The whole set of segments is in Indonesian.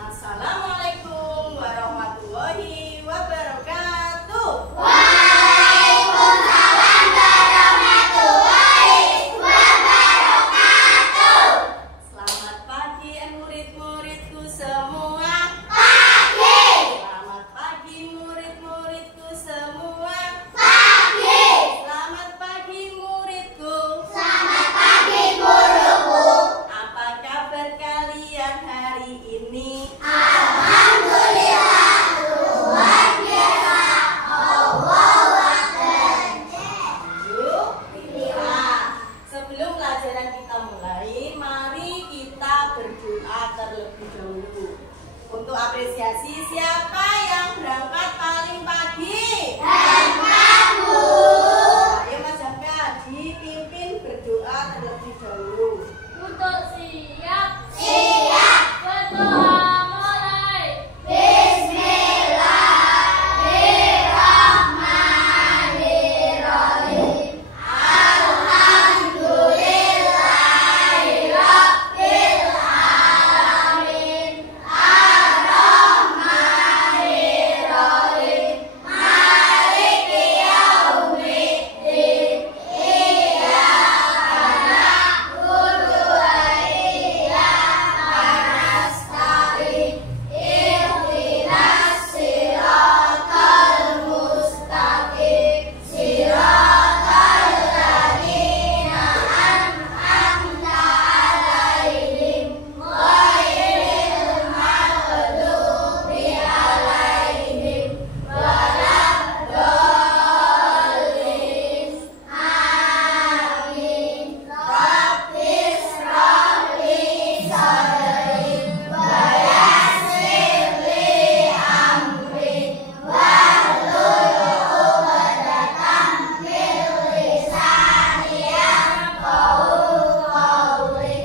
Assalamualaikum warahmatullahi wabarakatuh. Waalaikumsalam warahmatullahi wabarakatuh. Selamat pagi murid-muridku semua. Pagi. Selamat pagi murid-muridku semua. Pagi. Selamat pagi muridku. Selamat pagi guruku. Apa kabar kalian hari ini? Alhamdulillah luar biasa. Allahu Akbar. Alhamdulillah. Sebelum pelajaran kita mulai, mari kita berdoa terlebih dahulu. Untuk apresiasi, siapa yang berangkat paling pagi? Kamu. Ayo Mas Jaka, dipimpin berdoa terlebih dahulu. Untuk siap, Siap. berdoa mulai. Bismillahirrahmanirrahim. Alhamdulillahirabbil alamin. Ar-Rahmanirrahim. Maliki yaumiddin. Iyyaka na'budu wa iyyaka nasta'in. Ihdinas siratal mustaqim. Siratal ladzina an'amta 'alaihim ghairil maghdubi 'alaihim waladdallin. Amin. Rabbis rahli sadri wa yassir li amri wahlul 'uqdatam min lisani yafqahu qawli.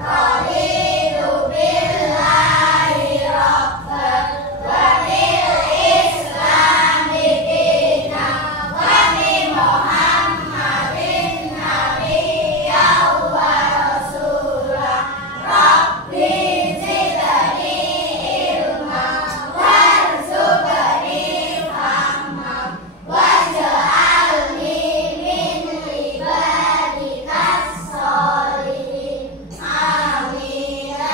Raditu billahi rabban wa bil islami dinan wa bi Muhammadin nabiyyan wa rasulah. Rabbi zidni ilma warzuqni fahma waj'alni min ibadikas sholihin. Amin ya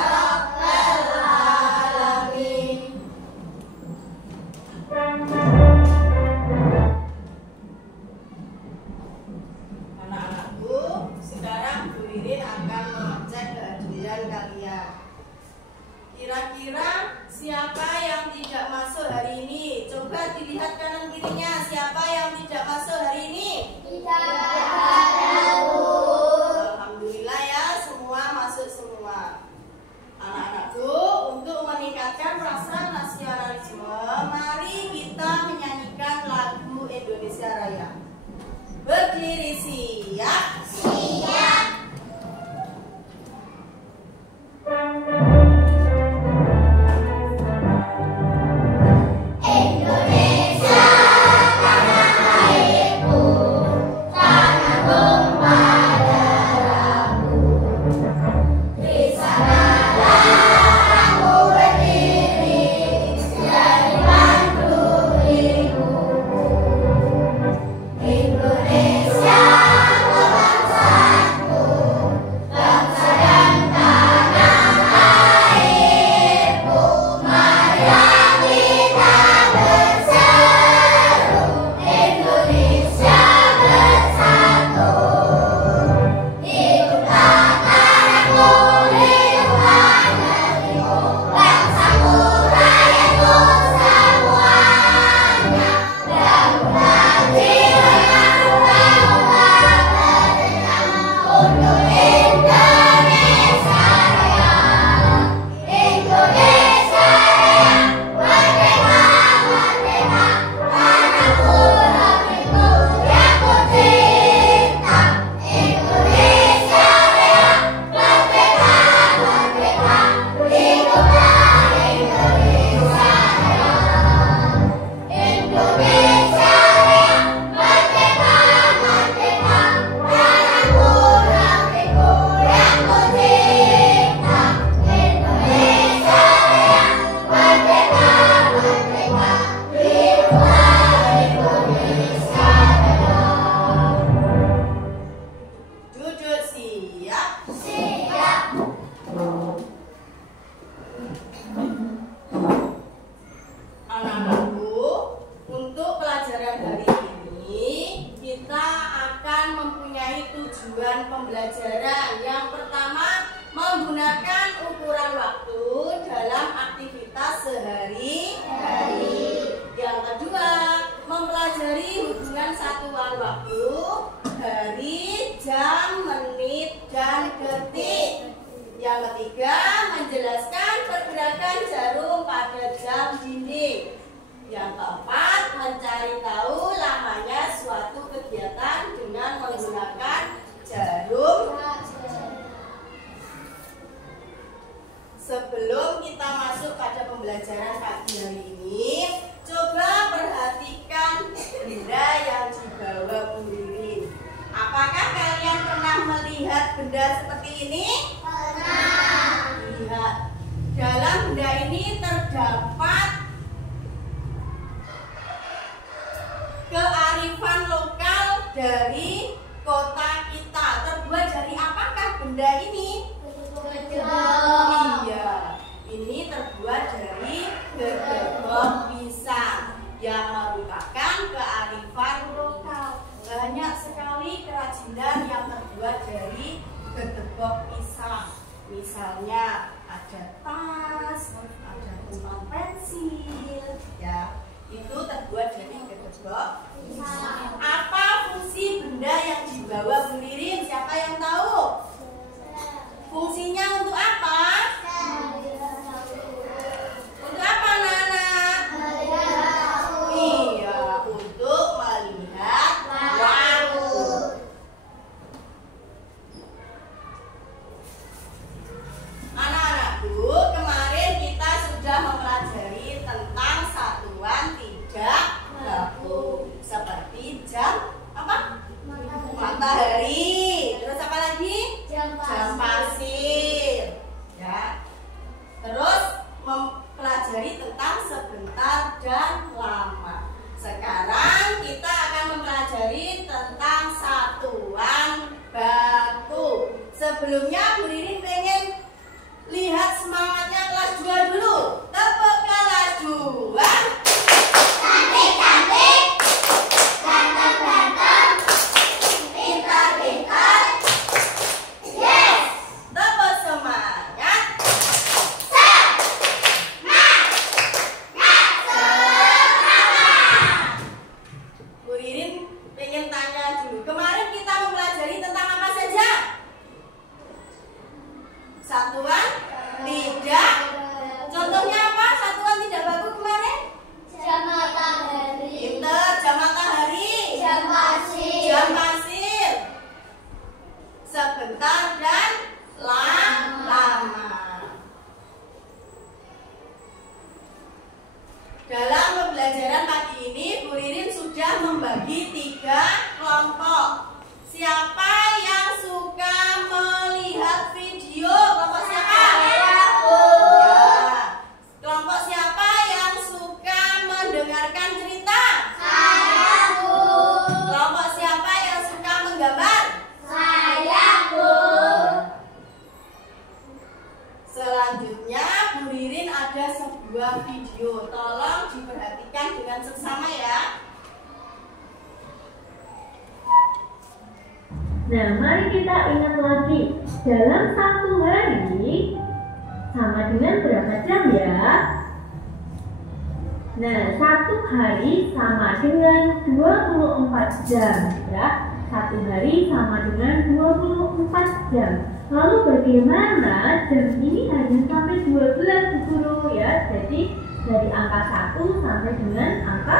rabbal alamin. Anak-anakku, sekarang Bu Ririn akan mengecek kehadiran kalian. Kira-kira siapa yang tidak masuk hari ini? Coba dilihat kanan kirinya. Siapa yang tidak masuk hari ini? Alhamdulillah ya, semua masuk semua. Anak-anakku, untuk meningkatkan rasa nasionalisme, mari kita menyanyikan lagu Indonesia Raya. Berdiri siap. Siap. Indonesia tanah airku, tanah tumpah darahku. Di sanalah aku berdiri jadi mantu ibuku. Indonesia, Yang keempat, mencari tahu lamanya suatu kegiatan dengan menggunakan jarum. Sebelum kita masuk pada pembelajaran pagi hari ini, coba perhatikan benda yang dibawa Bu Ririn. Apakah kalian pernah melihat benda seperti ini? Pernah. Lihat, dalam benda ini terdapat kearifan lokal dari kota kita. Terbuat dari apakah benda ini? Iya, ini terbuat dari gedebok pisang yang merupakan kearifan lokal. Banyak sekali kerajinan yang terbuat dari gedebok pisang. Misalnya ada tas, ada tempat pensil, ya, itu terbuat dari gedebok pisang. Apa fungsi benda yang dibawa Bu Ririn? Siapa yang tahu? Fungsinya untuk apa? Untuk apa anak-anak? Iya, untuk melihat waktu. Anak-anakku, kemarin kita sudah mempelajari tentang satuan tidak baku, seperti jam apa? Matahari. Terus apa lagi? Jam pasir. Ya. Terus mempelajari tentang sebentar dan lama. Sekarang kita akan mempelajari tentang satuan baku. Sebelumnya Bu Ririn pengen lihat semangatnya kelas 2 dulu. Tepuk kelas 2. Cantik-cantik, ganteng-ganteng, pintar-pintar. Yes. Tepuk semangat. Bu Ririn pengen tanya dulu. Kemarin kita mempelajari tentang apa saja? Satuan tidak. Contohnya apa? Satuan tidak baku kemarin? Jam matahari, Pinter, jam matahari, jam pasir, jam pasir, sebentar dan lama. Dalam pembelajaran pagi ini, Bu Ririn sudah membagi 3 kelompok. Siapa yang suka melihat video? Kelompok siapa? Ya. Kelompok siapa yang suka mendengarkan cerita? Saya, Bu. Kelompok siapa yang suka menggambar? Saya, Bu. Selanjutnya, Bu Ririn ada sebuah video. Tolong diperhatikan dengan seksama ya. Nah, mari kita ingat lagi. Dalam satu hari sama dengan berapa jam ya? Nah, satu hari sama dengan 24 jam ya. Satu hari sama dengan 24 jam. Lalu bagaimana jam ini hanya sampai 12 Bu Guru ya? Jadi dari angka 1 sampai dengan angka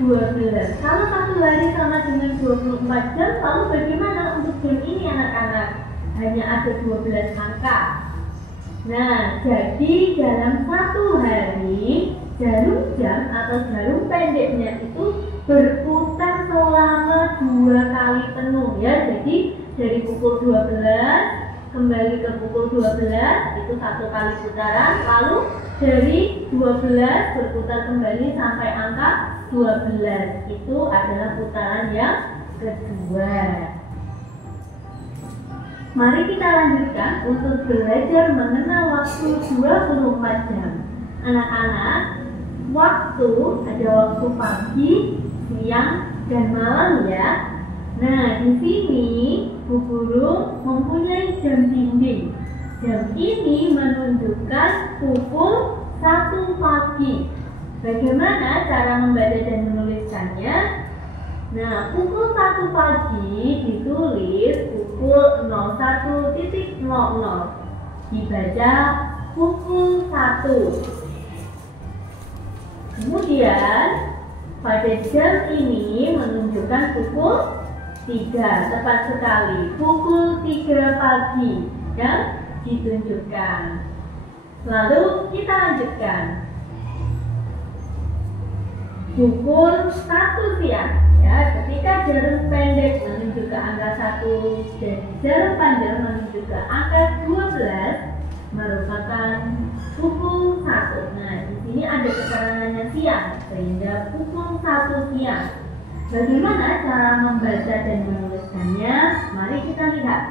12. Kalau satu hari sama dengan 24 jam, lalu bagaimana untuk jam ini anak-anak? Hanya ada 12 angka. Nah, jadi dalam satu hari jarum jam atau jarum pendeknya itu berputar selama 2 kali penuh ya. Jadi dari pukul 12 kembali ke pukul 12 itu 1 kali putaran, lalu dari 12 berputar kembali sampai angka 12 itu adalah putaran yang kedua. Mari kita lanjutkan untuk belajar mengenal waktu 24 jam. Anak-anak, waktu ada waktu pagi, siang, dan malam ya. Nah, di sini Bu Guru mempunyai jam dinding. Jam ini menunjukkan pukul 1 pagi. Bagaimana cara membaca dan menuliskannya? Nah, pukul 1 pagi ditulis pukul 01.00. Dibaca pukul 1. Kemudian pada jam ini menunjukkan pukul 3, tepat sekali, pukul 3 pagi yang ditunjukkan. Lalu kita lanjutkan. Pukul 1 siang, ya, ketika jarum pendek menuju ke angka 1 dan jarum panjang menuju ke angka 12 merupakan pukul 1. Nah, di sini ada keterangannya siang, sehingga pukul 1 siang. Bagaimana cara membaca dan menuliskannya? Mari kita lihat.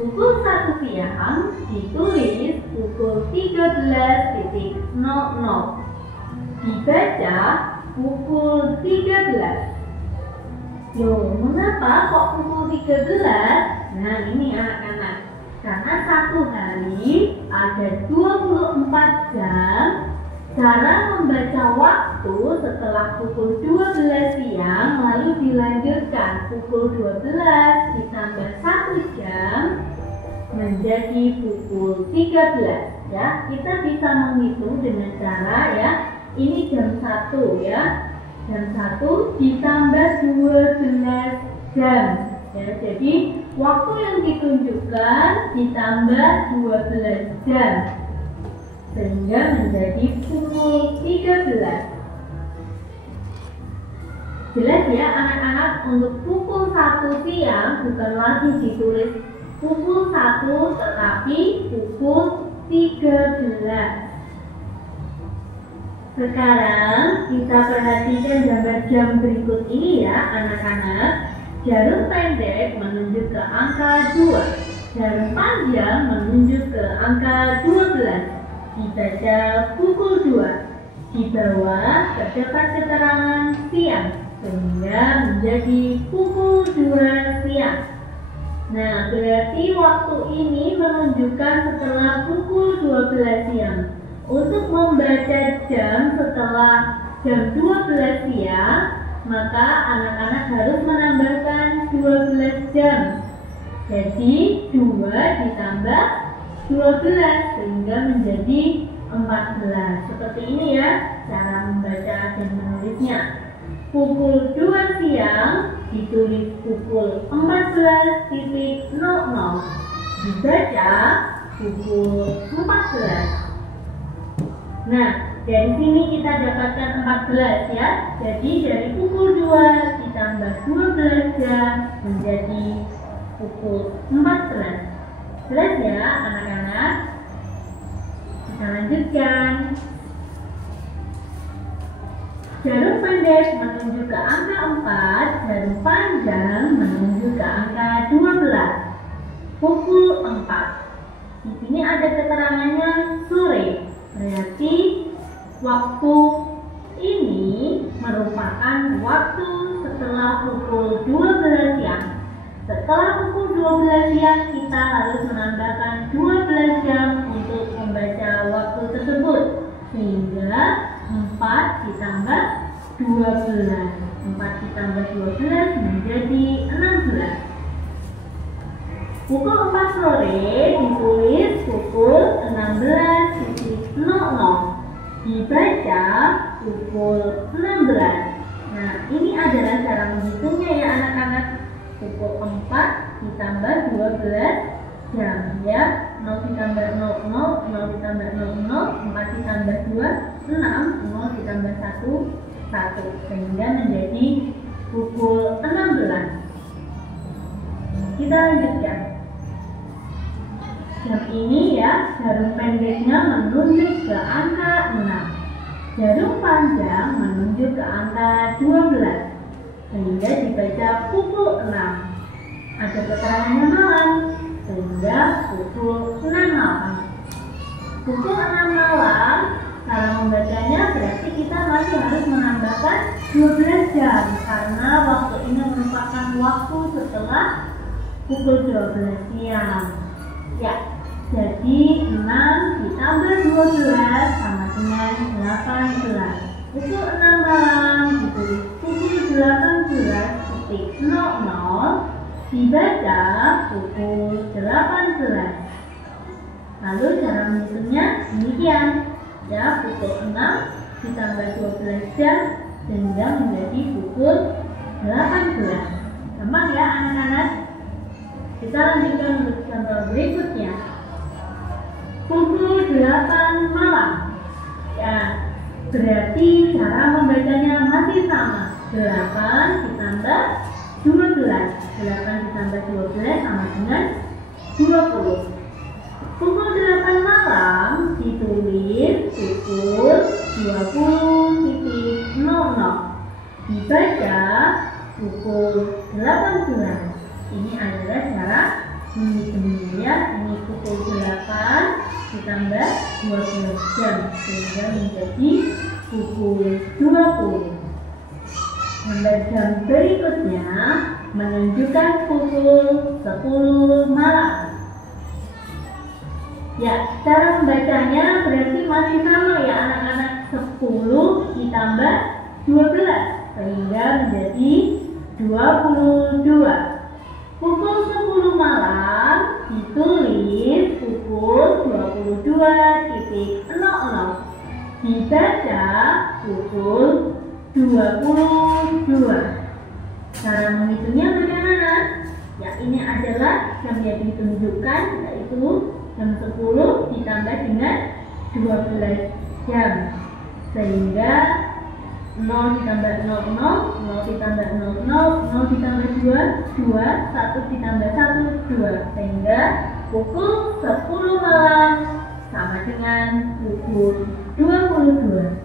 Pukul 1 siang ditulis pukul 13.00. Dibaca pukul 13. Loh, mengapa kok pukul 13? Nah, ini anak-anak. Karena satu hari ada 24 jam. Cara membaca waktu setelah pukul 12 siang lalu dilanjutkan pukul 12 ditambah 1 jam menjadi pukul 13, ya. Kita bisa menghitung dengan cara, ya, ini jam 1, ya. Jam 1 ditambah 12 jam. Ya, jadi waktu yang ditunjukkan ditambah 12 jam sehingga menjadi pukul 13. Jelas ya anak-anak, untuk pukul 1 siang bukan lagi ditulis pukul 1 tetapi pukul 13. Sekarang kita perhatikan gambar jam berikut ini ya anak-anak. Jarum pendek menunjuk ke angka 2, jarum panjang menunjuk ke angka 12. Dibaca pukul 2. Di bawah terdapat keterangan siang sehingga menjadi pukul 2 siang. Nah, berarti waktu ini menunjukkan setelah pukul 12 siang. Untuk membaca jam setelah jam 12 siang, maka anak-anak harus menambahkan 12 jam. Jadi 2 ditambah 12 sehingga menjadi 14. Seperti ini ya cara membaca dan menulisnya. Pukul 2 siang ditulis pukul 14.00. Dibaca pukul 14. Nah, dari sini kita dapatkan 14 ya. Jadi dari pukul 2 ditambah 12 jam menjadi pukul 14. Jelas ya anak-anak? Kita lanjutkan. Jarum pendek menunjuk ke angka 4, jarum panjang menunjuk ke angka 12. Pukul 4. Di sini ada keterangannya sore. Berarti waktu ini merupakan waktu setelah pukul 12 siang. Setelah pukul 12 siang kita harus menambahkan 12 jam untuk membaca waktu tersebut. Sehingga 4 ditambah 12. 4 ditambah 12 menjadi 16. Pukul 4 sore ditulis pukul 16.00. Dibaca pukul 16. Nah, ini adalah cara menghitungnya ya anak-anak. Pukul 4 ditambah 12 jam ya. 0 ditambah 00, 0 ditambah 00, 4 ditambah 2, 6, 0 ditambah 1, 1. Sehingga menjadi pukul 16. Kita lanjutkan. Jam ini ya, jarum pendeknya menunjuk ke angka 6. Jarum panjang menunjuk ke angka 12. Sehingga dibaca pukul 6. Ada keterangannya malam, sehingga pukul 6 malam. Pukul 6 malam, cara membacanya berarti kita masih harus menambahkan 12 jam karena waktu ini merupakan waktu setelah pukul 12 siang. Ya, jadi 6 ditambah 12 sama dengan 18. Pukul 6 malam ditulis pukul 18.00. Dibaca pukul 18. Lalu cara menghitungnya demikian. Ya, pukul 6 ditambah 12 jam sehingga menjadi pukul 18. Gampang ya anak-anak? Kita lanjutkan untuk contoh berikutnya. Pukul 8 malam. Ya, berarti cara membacanya masih sama. 8 ditambah 12. 8 ditambah 12 sama dengan 20. Pukul 8 malam ditulis pukul 20.00. Dibaca pukul 18. Ini adalah cara menghitungnya. Ini pukul 8 ditambah 12 jam sehingga menjadi pukul 20. Nomor jam berikutnya menunjukkan pukul 10 malam. Ya, cara membacanya berarti masih sama ya anak-anak. 10 ditambah 12 sehingga menjadi 22. Pukul 10 malam ditulis pukul 22.00. Dibaca pukul 22. Cara menghitungnya bagaimana? Ya, ini adalah jam yang ditunjukkan, yaitu jam 10 ditambah dengan 12 jam sehingga 0 ditambah 00, 0 ditambah 00, 0 ditambah 2, 2, 1 ditambah 1, 2 sehingga pukul 10 malam sama dengan pukul 22.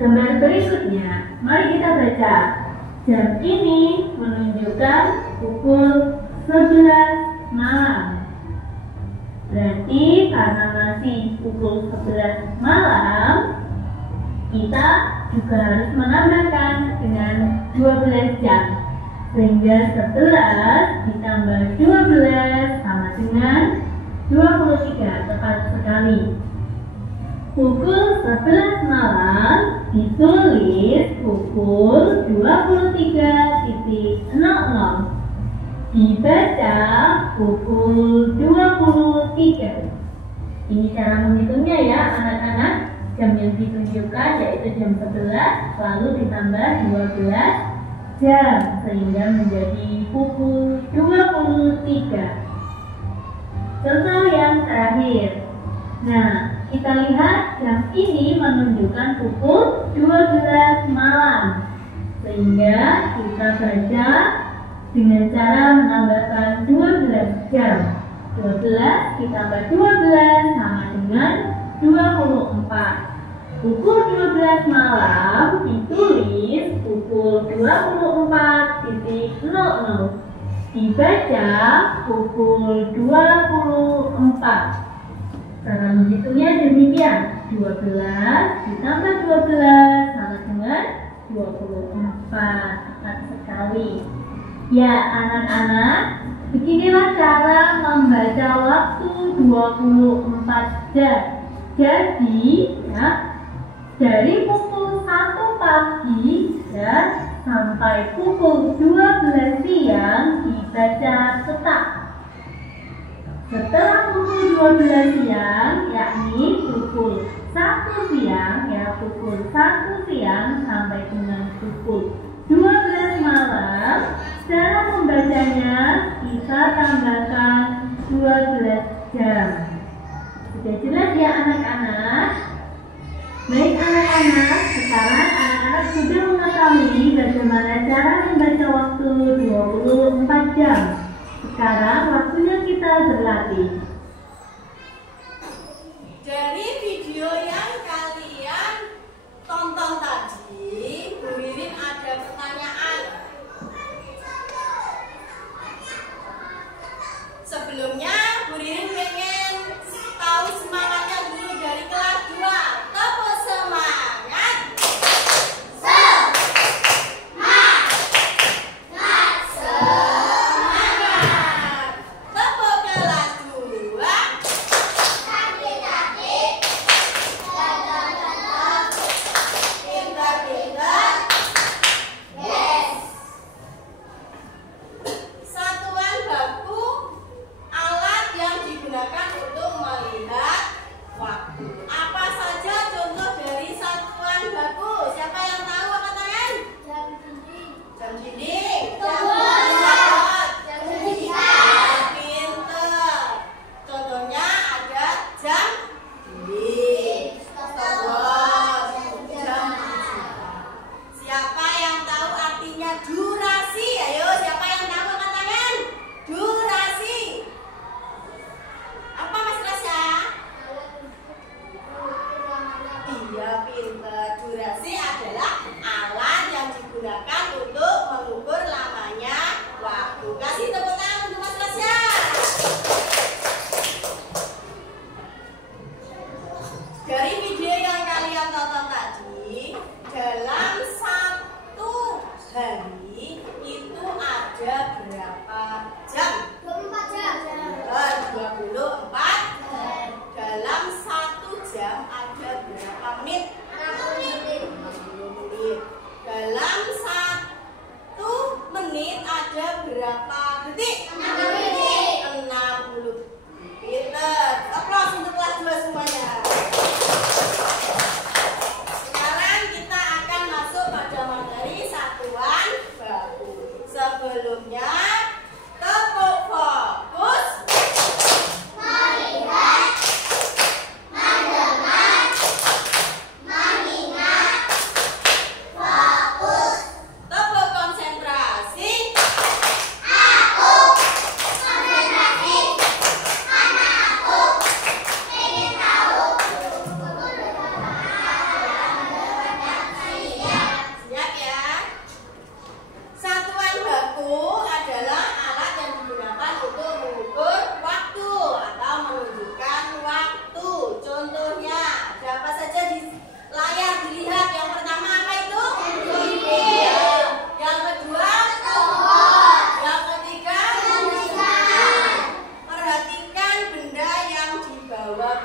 Gambar berikutnya, mari kita baca. Jam ini menunjukkan pukul 11 malam. Berarti karena masih pukul 11 malam, kita juga harus menambahkan dengan 12 jam. Sehingga 11 ditambah 12 sama dengan 23, tepat sekali. Pukul 11 malam ditulis pukul 23.00. Dibaca pukul 23. Ini cara menghitungnya ya anak-anak. Jam yang ditunjukkan yaitu jam 11 lalu ditambah 12 jam sehingga menjadi pukul 23. Contoh yang terakhir. Nah, kita lihat jam ini menunjukkan pukul 12 malam. Sehingga kita baca dengan cara menambahkan 12 jam. 12 ditambah 12 sama dengan 24. Pukul 12 malam ditulis pukul 24.00. Dibaca pukul 24. Cara menghitungnya demikian. 12 ditambah 12 sama dengan 24. Tepat sekali. Ya anak-anak, beginilah cara membaca waktu 24 jam. Jadi ya, dari pukul 1 pagi ya sampai pukul 12 siang dibaca tetap. Setelah pukul 12 siang, yakni pukul 1 siang ya, pukul 1 siang sampai dengan pukul 12 malam, cara membacanya kita tambahkan 12 jam. Sudah jelas ya anak-anak? Baik anak-anak, sekarang anak-anak sudah mengetahui bagaimana cara membaca waktu 24 jam. Sekarang waktunya kita berlatih. Dari video yang kalian tonton tadi, Bu Wirin ada pertanyaan. Sebelumnya Bu Wirin pengen tahu semangatnya guru dari kelas 2. Tepuk semangat. Semangat. Tepuk kelas 2.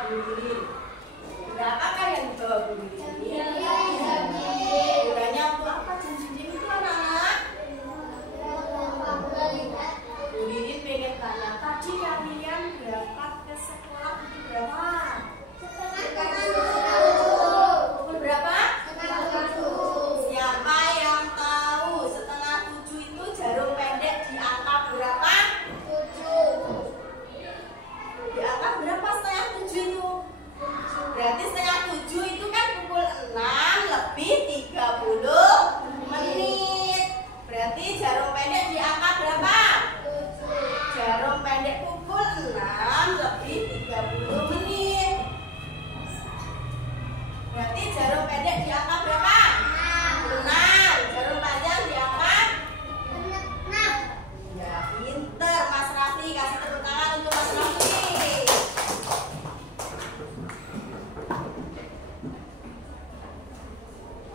Bu Ririn? Berapakah yang dibawa Bu Ririn ini? Gunanya untuk apa jam cincin itu anak-anak? Bu Ririn pengen tanya, tadi kalian berangkat ke sekolah itu berapa? Pukul berapa? Siapa yang tahu setengah 7 itu jarum pendek di angka berapa? Di angka berapa setengah 7 itu? Berarti setengah 7 itu kan pukul 6 lebih 30 menit. Berarti jarum pendek di angka berapa? Jarum pendek pukul 6 lebih 30 menit. Berarti jarum pendek di angka berapa? 6. Jarum panjang di angka? Ya, pinter Mas Raffi. Kasih tepuk tangan untuk Mas Raffi.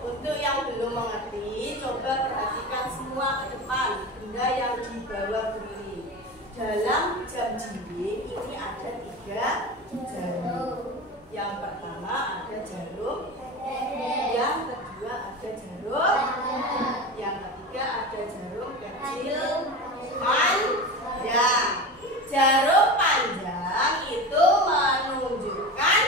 Untuk yang belum mengerti, coba perhatikan semua ke depan benda yang dibawa Bu Ririn. Dalam jam dinding ini ada 3 jarum. Yang pertama ada jarum, yang kedua ada jarum, yang ketiga ada jarum kecil panjang. Jarum panjang itu menunjukkan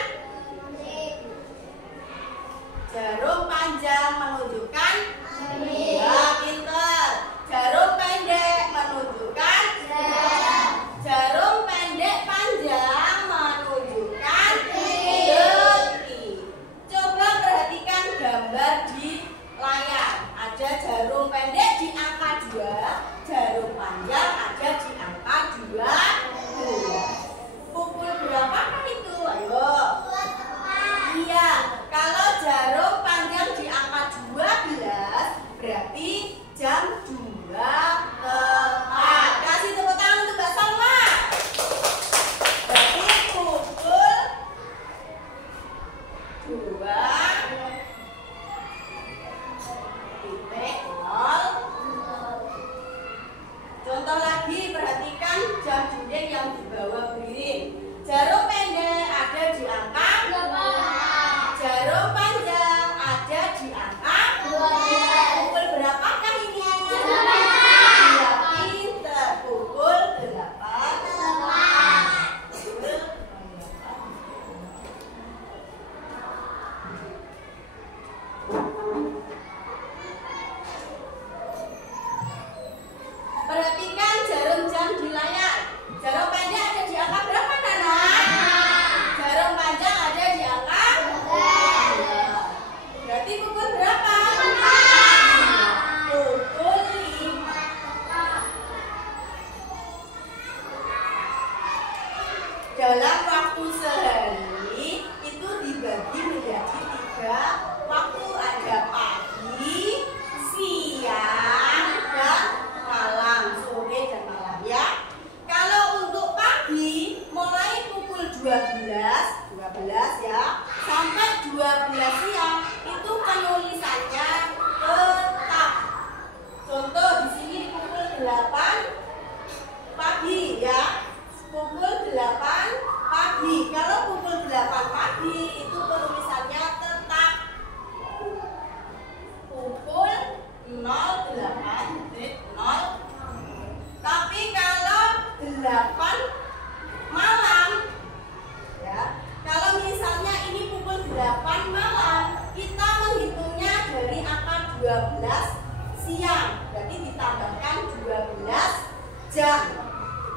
ya, pinter. Jarum pendek menunjukkan jarum pendek panjang menunjukkan detik. Coba perhatikan gambar di layar. Ada jarum pendek di angka 2, jarum panjang ada di angka 12. Pukul berapa kan itu? Ayo. Iya, kalau jarum panjang di angka 12 berarti jam 2 tepat. Kasih tepuk tangan untuk Mbak Salma. Berarti pukul 2:00. Contoh lagi, perhatikan jam dinding yang dibawa Bu Ririn. Jarum pendek ada di angka 8. Jarum panjang ada di angka 12. Pukul berapakah ini? Iya, pinter. Pukul 8. Perhatikan jarum jam di layar. Jarum pendek ada di angka berapa, Nana? Jarum panjang ada di angka 12. Berarti pukul berapa? Pukul 5. Dalam waktu sehari itu dibagi menjadi 3 waktu. Ada pagi, siang, dan malam. Sore dan malam ya. Kalau untuk pagi mulai pukul 12 ya sampai 12 siang itu penulisannya tetap. Contoh di sini pukul 8 pagi ya. Pukul 8 pagi. Kalau pukul 8 pagi itu penulisannya tetap. Pukul 08.00. Tapi kalau 8 malam ya, kalau misalnya ini pukul 8 malam, kita menghitungnya dari angka 12 siang. Berarti ditambahkan 12 jam.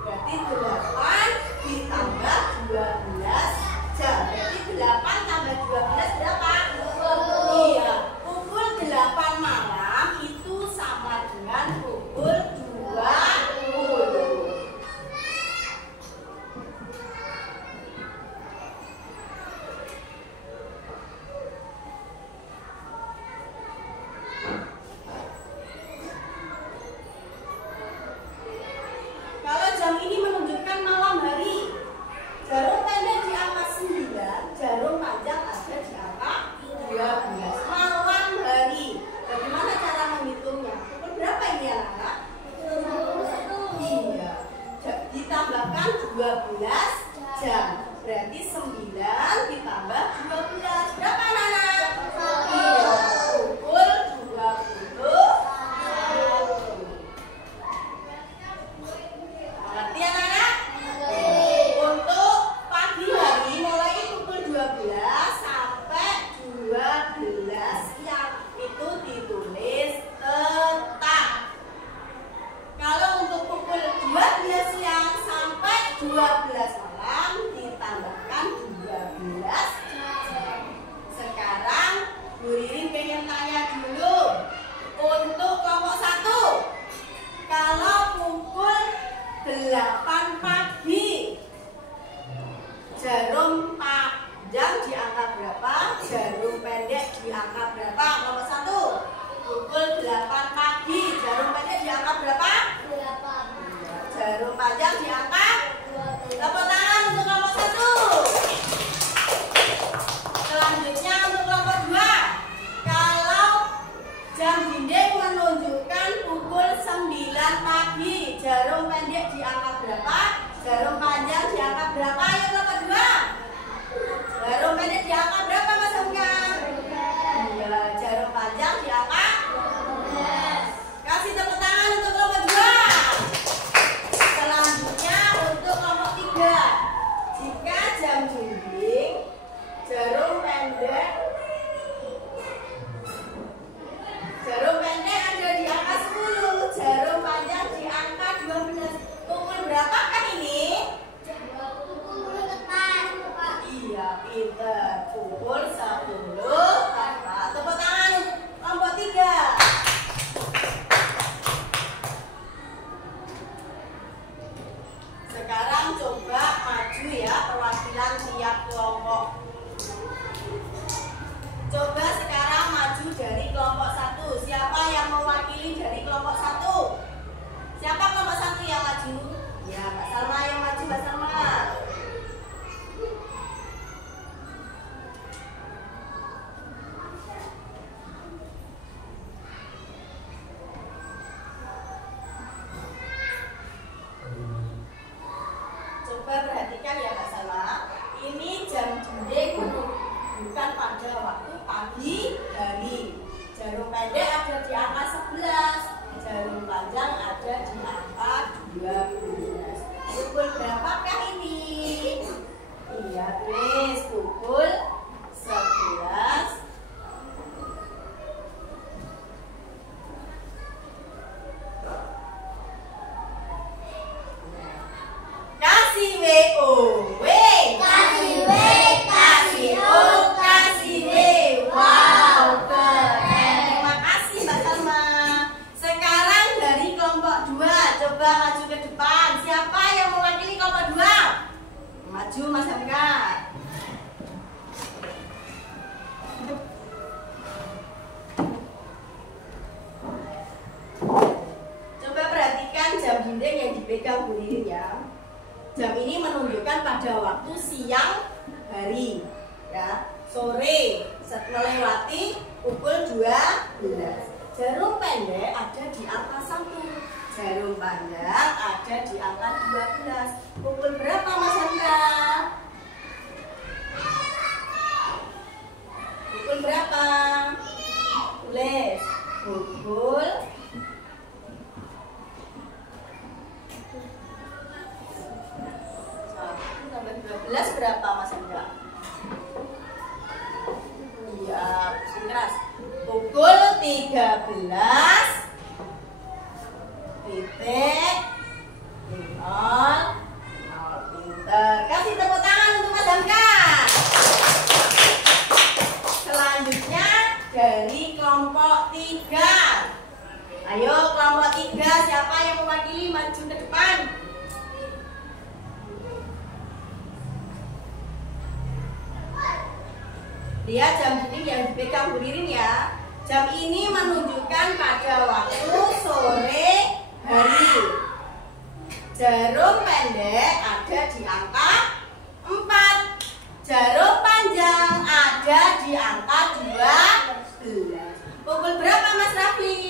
Berarti 8 ditambah 12 jam. Berarti 8 tambah 12 berapa? Iya, pukul 8 malam itu sama dengan pukul 20. ditambah 12. Berapa anak-anak? Iya, pukul 20. Ngerti anak-anak? Untuk pagi hari mulai pukul 12 sampai 12 siang itu ditulis tetap. Kalau untuk pukul 12 siang sampai 12 malam ditambahkan 12 jam. Sekarang Bu Ririn pengen tanya dulu untuk kelompok 1. Kalau pukul 8 pagi jarum panjang di angka berapa? Jarum pendek di angka berapa? Kelompok 1. Pukul 8 pagi jarum pendek di angka berapa? 8. Jarum panjang di angka? Tepuk tangan untuk kelompok 1. Selanjutnya untuk kelompok 2. Kalau jam dinding menunjukkan pukul 9 pagi, jarum pendek di angka berapa? Jarum panjang di angka berapa? Ayo kelompok 2. Jarum pendek di angka berapa Mas Hamka? Iya, jarum panjang di angka? Kasih tepuk tangan untuk kelompok 2. Selanjutnya untuk kelompok 3. Jika jam dinding jarum pendek ada di angka 10, jarum panjang di angka 12. Pukul berapakah ini? 20 tepat. Iya, pinter. Pukul 10 tepat. Tepuk tangan untuk kelompok 3. Sekarang coba maju ya perwakilan tiap kelompok. Coba sekarang maju dari kelompok 1. Siapa yang mewakili dari kelompok 1? Siapa kelompok 1 yang maju? Ya, Mbak Salma yang maju, Mbak Salma. Coba perhatikan ya Mbak Salma. Ini jam dinding menunjukkan pada waktu pagi hari. Jarum pendek ada di angka 11, jarum panjang ada di angka 12. Pukul berapakah ini? Iya, tulis pukul 11. Kasih WO, Kasih W, kasih O, kasih W. Wow, keren. Terima kasih Mbak Salma. Sekarang dari kelompok 2, coba maju ke depan. Siapa yang mewakili kelompok 2? Maju Mas Hamka. Coba perhatikan jam dinding yang dipegang Bu Ririn ya. Jam ini menunjukkan pada waktu siang hari, ya, sore melewati pukul 12. Jarum pendek ada di angka 1, jarum panjang ada di angka 12. Pukul berapa Mas Hendra? Pukul berapa? Tulis pukul 12 berapa Mas Hendra? Iya, keras. Pukul 13 titik 0. Pinter. Kasih tepuk tangan untuk Mas Hamka. Selanjutnya dari kelompok 3. Ayo kelompok 3, siapa yang mewakili maju ke depan? Lihat jam dinding yang dipegang Bu Ririn ya. Jam ini menunjukkan pada waktu sore hari. Jarum pendek ada di angka 4. Jarum panjang ada di angka 12. Pukul berapa Mas Rafli?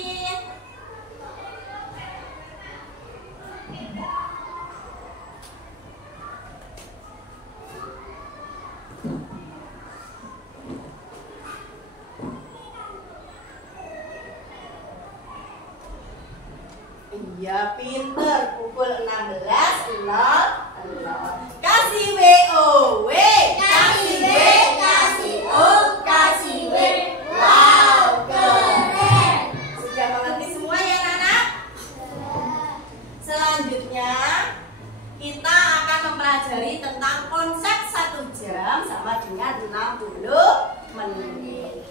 Iya, pinter. Pukul 16.00. Kasih WO. Kasih W, kasih O, kasih W. Wow, keren. Sudah mengerti semua ya anak-anak? Selanjutnya kita akan mempelajari tentang konsep 1 jam sama dengan 60 menit.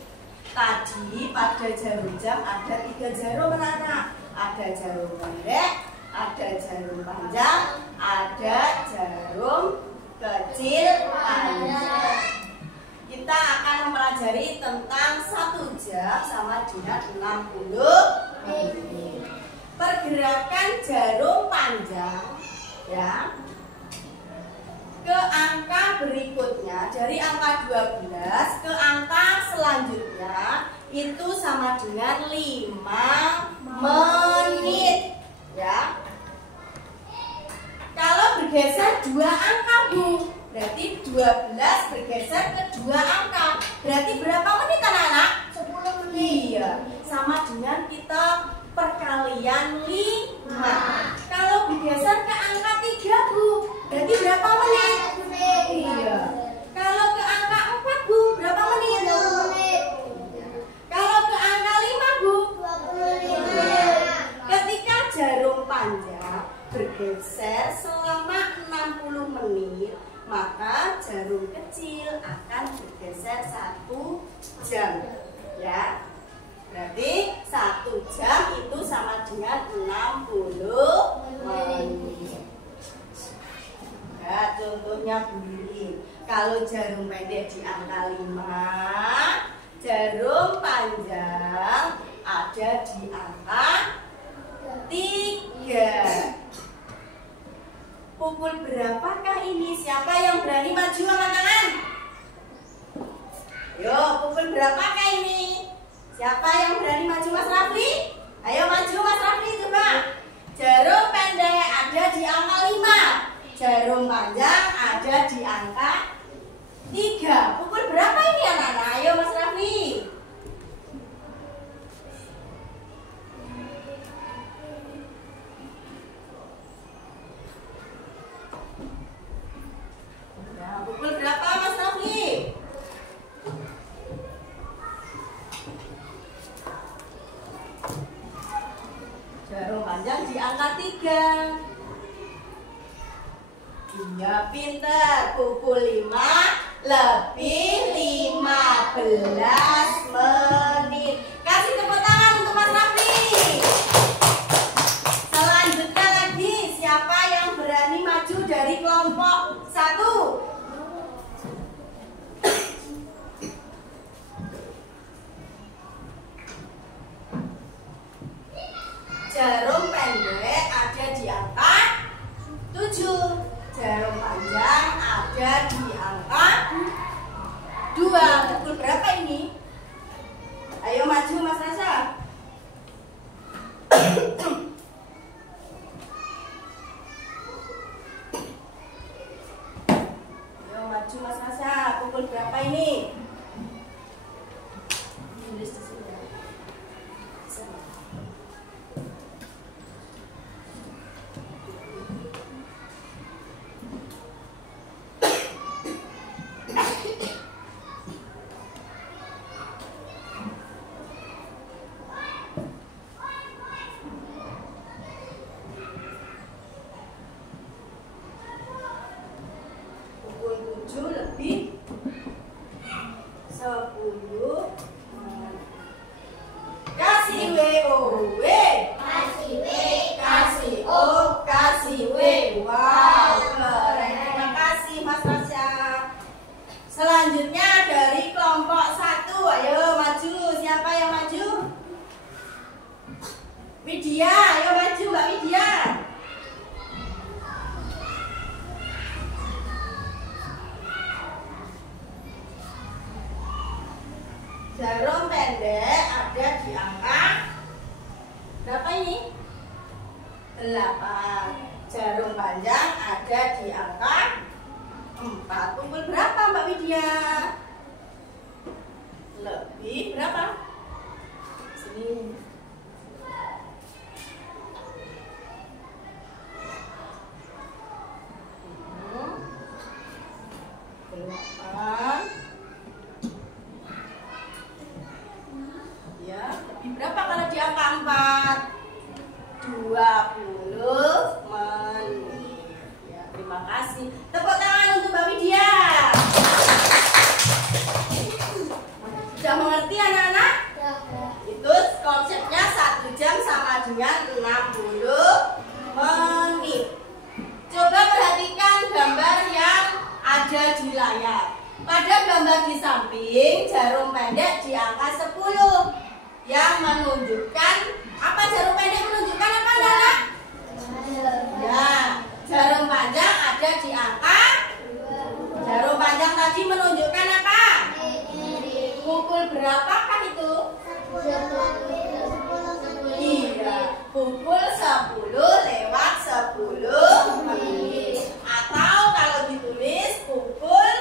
Tadi pada jarum jam ada 3 jarum anak-anak. Ada jarum pendek, ada jarum panjang, ada jarum kecil panjang. Kita akan mempelajari tentang 1 jam sama dengan 60 menit. Pergerakan jarum panjang ya ke angka berikutnya, dari angka 12 ke angka selanjutnya itu sama dengan 5 menit ya. Kalau bergeser 2 angka Bu, berarti 12 bergeser ke 2 angka, berarti berapa menit anak-anak? 10 menit. Iya, sama dengan kita perkalian 5. Kalau bergeser ke angka 3 Bu, berarti berapa menit? Iya. Kalau ke angka 4 Bu, berapa menit? 20 menit. Kalau ke angka 5 Bu, 25. ketika jarum panjang bergeser selama 60 menit, maka jarum kecil akan bergeser 1 jam ya. Berarti 1 jam itu sama dengan 60 menit. Ya, contohnya begini. Kalau jarum pendek di angka 5, jarum panjang ada di angka 3. Pukul berapakah ini? Siapa yang berani maju angkat tangan? Yo, pukul berapakah ini? Siapa yang berani maju Mas Rafli? Ayo maju Mas Rafli coba. Jarum pendek ada di angka 5. Jarum panjang ada di angka 3. Pukul berapa ini anak-anak? Ayo Mas Rafli. Nah, pukul berapa Mas Rafli? Jarum panjang di angka 3. Iya, pinter. Pukul 5 lebih 15 menit. Kasih tepuk tangan untuk Mas Rafli. Selanjutnya lagi, siapa yang berani maju dari kelompok 1? Jarum pendek ada di angka 7. Jarum panjang ada di angka 2. Pukul berapa ini? Ayo maju Mas Rasa. Ayo maju Mas Rasa. Pukul berapa ini? Tulis di sini ya. Pukul 7 lebih 10. Kasih WO. Kasih W, Kasih O, kasih W. Wow, keren. Terima kasih Mas Rasya. Selanjutnya dari kelompok 1. Ayo maju. Siapa yang maju? Widya, ayo maju Mbak Widya. Jarum pendek ada di angka berapa ini? 8. Jarum panjang ada di angka 4. Pukul berapa Mbak Widya? Lebih berapa? Sini. Ya, lebih berapa kalau di angka 4? 20 menit. Ya, terima kasih. Tepuk tangan untuk Mbak Widya. Sudah mengerti anak-anak? Itu konsepnya 1 jam sama dengan 60 menit. Coba perhatikan gambar yang ada di layar. Pada gambar di samping, jarum pendek di angka 10 yang menunjukkan apa? Jarum pendek menunjukkan apa, anak? Ya, jarum panjang ada di angka. Jarum panjang tadi menunjukkan apa? Pukul berapakah itu? Iya, pukul 10 lewat 10 menit. Atau kalau ditulis pukul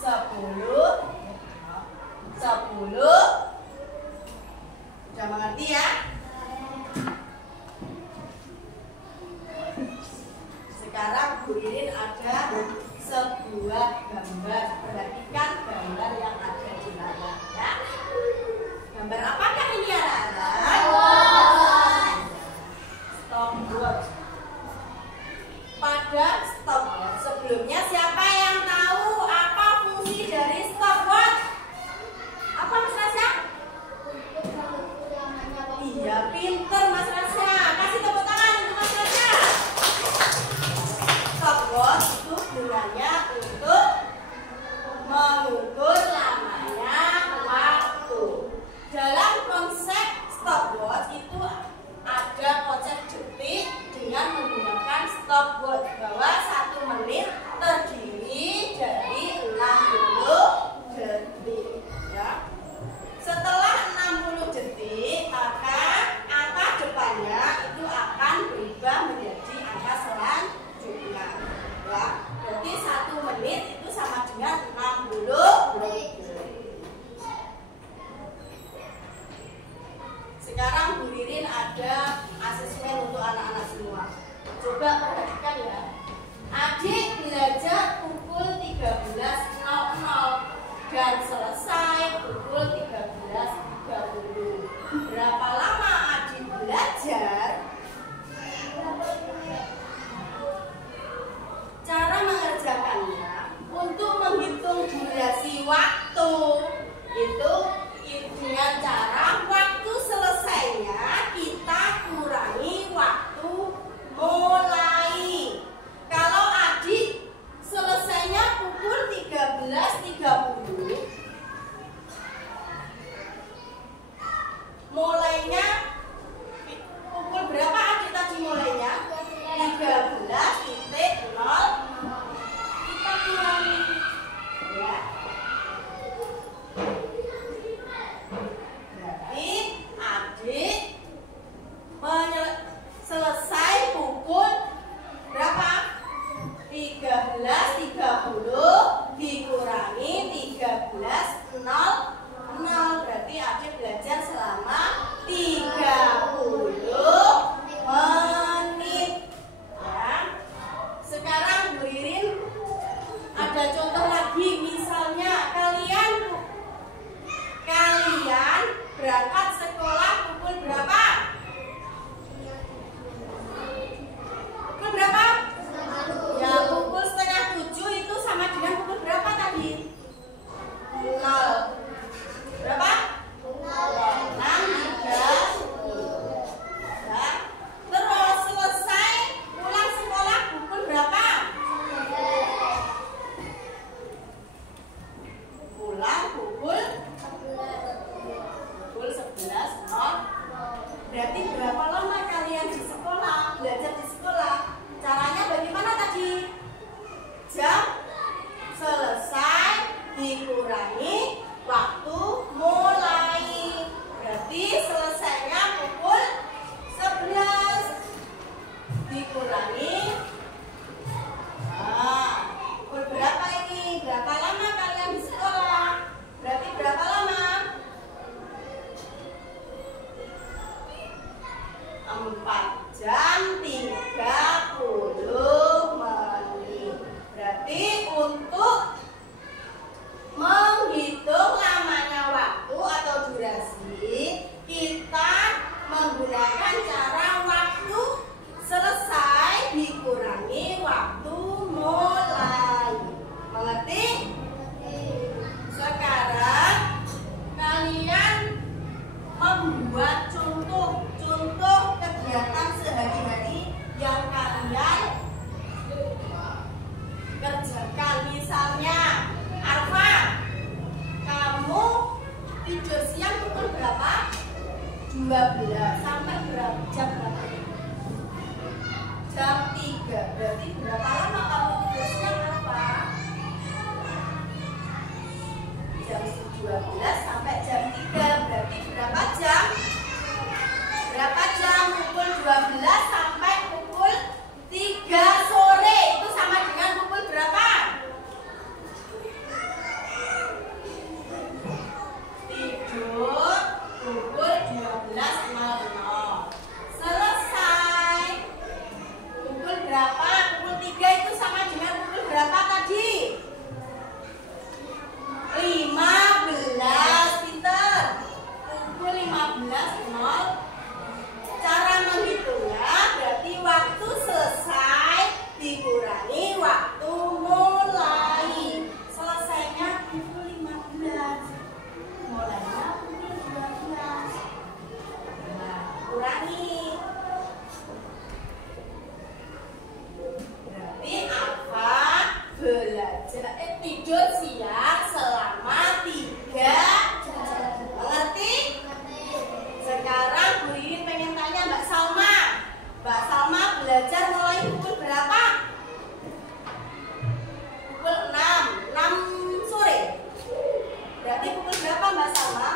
10. Sudah mengerti ya? Sekarang Bu Ririn ada sebuah gambar. Perhatikan gambar yang ada di layar ya. Gambar apakah ini anak-anak? Stopwatch. Pada stopwatch sebelumnya siapa yang tahu apa fungsi dari stopwatch? Apa Mas Rasya? Iya, pinter Mas Rasya. Kasih tepuk tangan untuk Mas Rasya. Stopwatch itu gunanya untuk mengukur lamanya waktu. Dalam konsep stopwatch itu ada konsep detik dengan menggunakan stopwatch bahwa 1 menit terdiri dari 60 detik ya. Setelah 60 detik maka angka depannya itu akan berubah menjadi angka selanjutnya ya. Berarti 1 menit itu sama dengan 60 detik. Sekarang Bu Ririn ada asesmen untuk anak-anak semua. Coba perhatikan ya. Adik belajar pukul 13.00 dan selesai pukul 13.30. Berapa lama adik belajar? Cara mengerjakannya untuk menghitung durasi waktu itu dengan cara waktu selesainya kita kurangi waktu mulai. Kalau adik selesainya pukul 13.30, 12 sampai berapa jam berapa? Jam 3. Berarti berapa lama kamu tidur siang apa? Jam 12 sampai jam 3. Berarti berapa jam? Berapa jam? Pukul 12 sampai pukul 3 sore. Itu sama dengan pukul berapa? Tidur pukul 12.00. Selesai. Pukul berapa? Pukul 3 itu sama dengan pukul berapa tadi? 15. Pinter. Pukul 15.00. Cara menghitungnya berarti waktu selesai dikurangi waktu mulai. Selesainya pukul 15. Mulainya pukul 12. Nah, kurangi. Berarti apa? Belajar tidur siang selama 3 jam. Mengerti? Sekarang Bu Ririn pengen tanya Mbak Salma. Mbak Salma belajar mulai pukul berapa? Pukul 6 sore. Berarti pukul berapa Mbak Salma?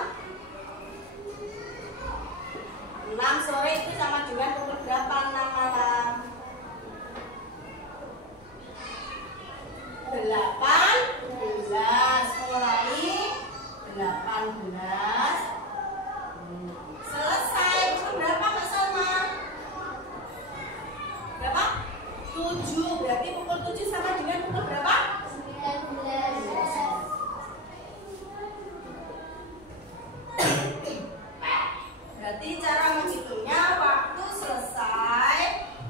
6 sore itu sama dengan pukul berapa? 6 malam. 18. Mulai 18. Selesai. Pukul berapa Mbak Salma? Berapa? 7. Berarti pukul 7 sama dengan pukul berapa? 19. Berarti cara menghitungnya waktu selesai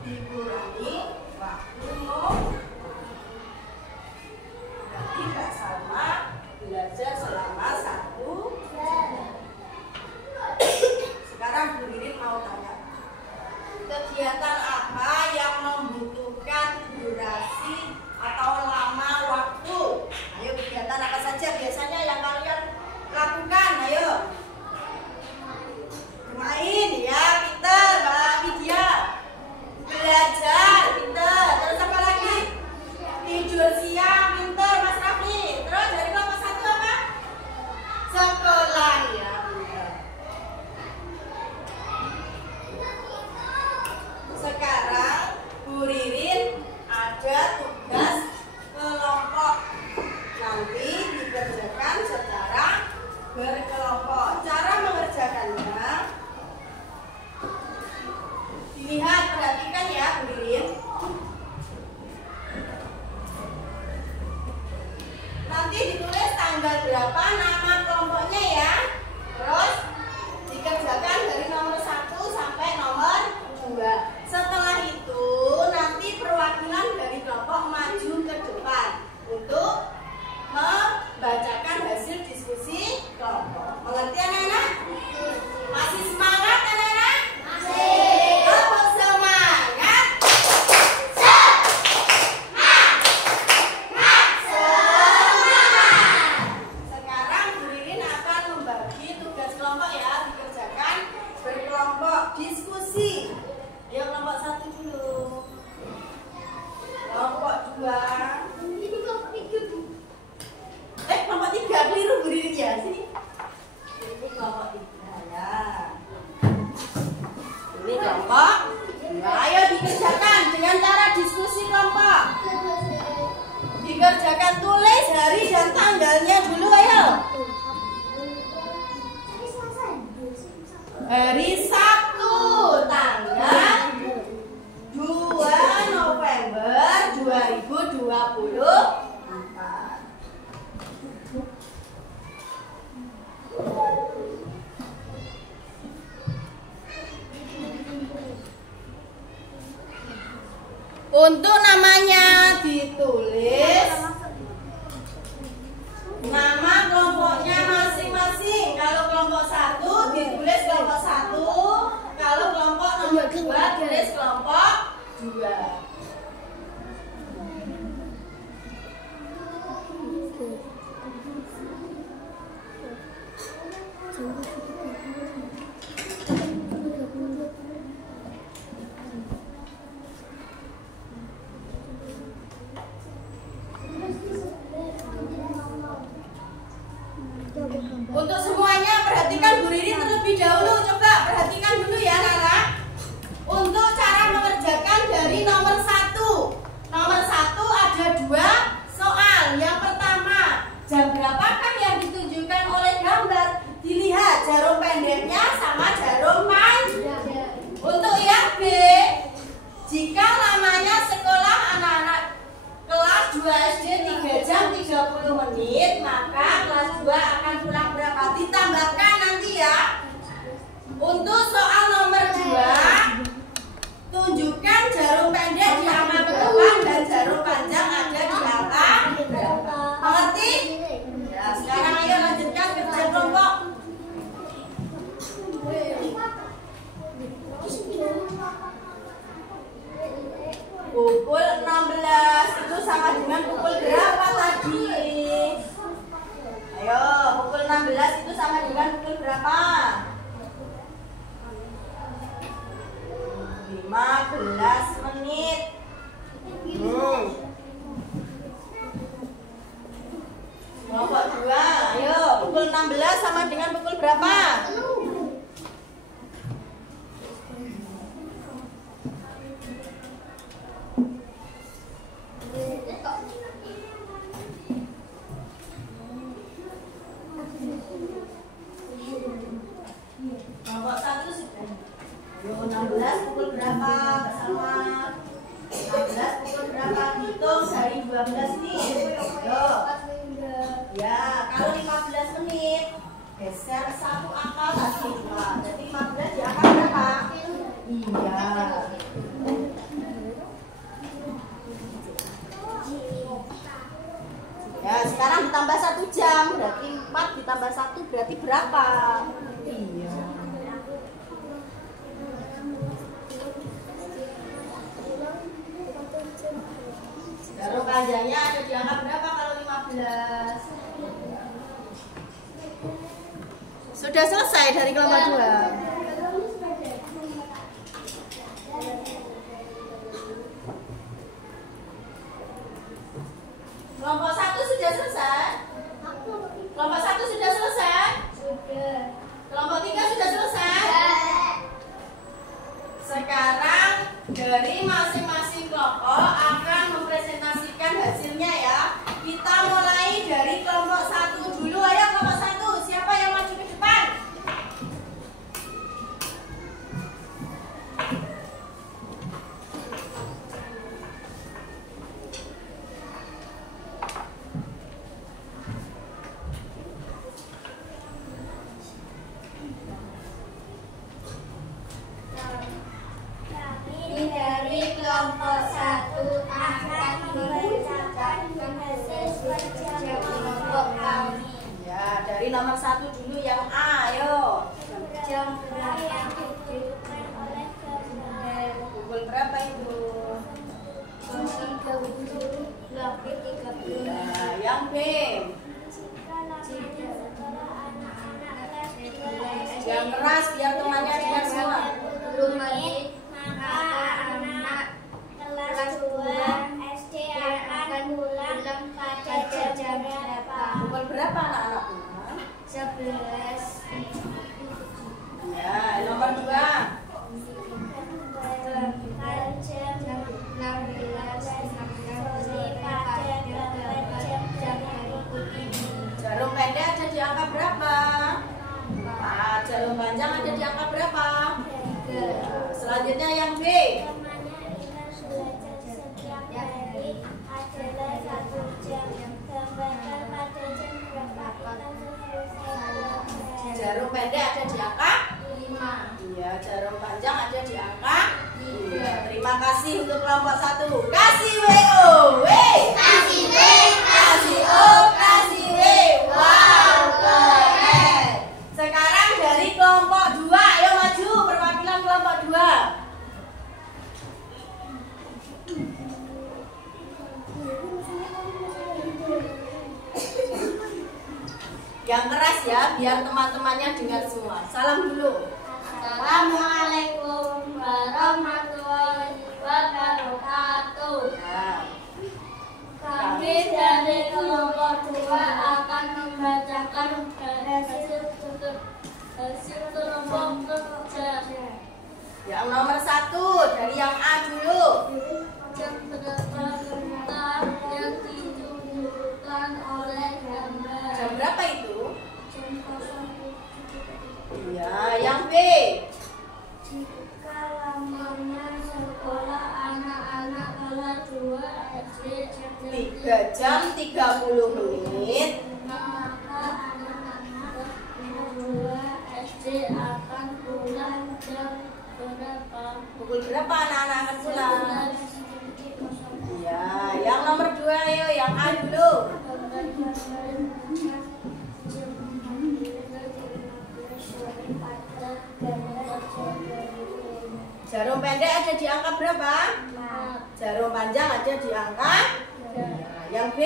dikurangi waktu mulai. Berarti Mbak Salma belajar selama 1 jam. Sekarang Bu Ririn mau tanya, kegiatan apa yang membutuhkan durasi atau lama waktu? Ayo, kegiatan apa saja biasanya yang kalian lakukan? Ayo. Bermain ya, pinter Mbak Widya. Belajar, pinter. Terus apa lagi? Tidur siang, pinter Mas Raffi. Terus dari kelompok 1 apa? Sekolah ya, pinter. Sekarang Bu Ririn ada tugas kelompok. Nanti dikerjakan secara berkelompok. Cara mengerjakannya, dilihat, perhatikan ya Bu Ririn. Nanti ditulis tanggal berapa, nama kelompoknya ya. Terus dikerjakan dari nomor 1 sampai nomor 2. Setelah itu nanti perwakilan dari kelompok maju ke depan untuk membacakan hasil diskusi kelompok. Mengerti anak-anak? Masih semangat anak-anak? Masih. Kelompok semangat. Sekarang Bu Ririn akan membagi tugas kelompok ya, dikerjakan berkelompok diskusi. Ayo kelompok 1 dulu. Kelompok 2. Ini kelompok 3. Kelompok 3 keliru Bu Ririn ya. Sini. Ini kelompok 3 ya. Ini kelompok 2. Ayo dikerjakan dengan cara diskusi kelompok. Dikerjakan, tulis hari dan tanggalnya dulu ayo. Hari Sabtu tanggal 2 November 2024. Untuk namanya ditulis nama kelompoknya masing-masing. Kalau kelompok 1 ditulis kelompok 1, kalau kelompok nomor 2 tulis kelompok 2. Untuk semuanya perhatikan Bu Riri terlebih dahulu. Coba perhatikan dulu ya anak-anak. Untuk cara mengerjakan dari nomor 1. Nomor 1 ada 2 soal. Yang pertama, jam berapakah yang ditunjukkan oleh gambar? Dilihat jarum pendeknya sama jarum panjang. Untuk yang B, jika lamanya sekolah anak-anak kelas 2 SD 3 jam 30 menit, maka kelas 2 akan pulang berapa? Ditambahkan nanti ya. Untuk soal nomor 2, tunjukkan jarum pendek di angka berapa dan jarum panjang ada di angka berapa. Mengerti? Ya, sekarang ayo lanjutkan kerja kelompok. Pukul 16 itu sama dengan pukul berapa tadi? Ayo, pukul 16 itu sama dengan pukul berapa? 15 menit. Kelompok 2, ayo pukul 16 sama dengan pukul berapa? Kelompok 1 sudah. Ayo 16 pukul berapa bersama? 16 pukul berapa? Hitung dari 12 ini. Ayo. Ya, kalau 15 menit geser satu angka kasih 2. Jadi 15 di angka berapa? Iya. Ya, sekarang ditambah 1 jam, berarti 4 ditambah 1 berarti berapa? Iya. Jarum panjangnya ada di angka berapa kalau 15? Sudah selesai dari kelompok 2. Kelompok 1 sudah selesai? Kelompok 1 sudah selesai? Sudah. Kelompok 3 sudah selesai? Sekarang dari masing-masing kelompok akan mempresentasikan hasilnya ya. Kita mulai dari kelompok 1 dulu. Ayo kelompok 1, siapa yang maju ke depan? Dari kelompok 1 akan membacakan hasil kerja kelompok kami. Ya, dari nomor 1 dulu yang A, ayo. Jam berapa yang ditunjukkan oleh gambar? Pukul berapa itu? 30 lebih 30. Nah, yang B. Jika sekolah anak-anak kelas 2 Yang keras biar temannya dengar semua. 10 menit, maka anak kelas 2 SD akan pulang pada jam berapa? Pukul berapa anak-anakku? 11. Ya, nomor 2. Jam 16 pada jam berikut ini. Jarum pendek ada di angka berapa? 4. Jarum panjang ada di angka berapa? 3. Selanjutnya yang B. Temannya Ina belajar setiap hari adalah 1 jam. Gambarkan pada jam berapa kita selesai belajar. Jarum pendek ada di angka 5. Iya, jarum panjang ada di angka 3. Terima kasih untuk kelompok 1. Kasih WO. W. Kasih B, Kasih O, kasih W. Wow, keren. Sekarang dari kelompok 2, ayo maju perwakilan kelompok 2. Yang keras ya, biar teman-temannya dengar semua. Salam dulu. Assalamualaikum warahmatullahi wabarakatuh. Nah, Kami dari kelompok 2 akan membacakan Yang nomor 1 dari yang A dulu. Jam berapa bintang yang ditunjukkan oleh gambar? Jam berapa itu? Jam 07.30. Iya, yang B. Jika lamanya sekolah anak-anak kelas 2 SD jam 3 jam 30 menit. maka anak-anak kelas 2 SD akan pulang jam berapa? Pukul berapa anak-anak akan pulang? Iya, yang nomor 2 ayo, yang A dulu. Jarum pendek ada di angka berapa? Jarum panjang ada di angka? Nah, yang B.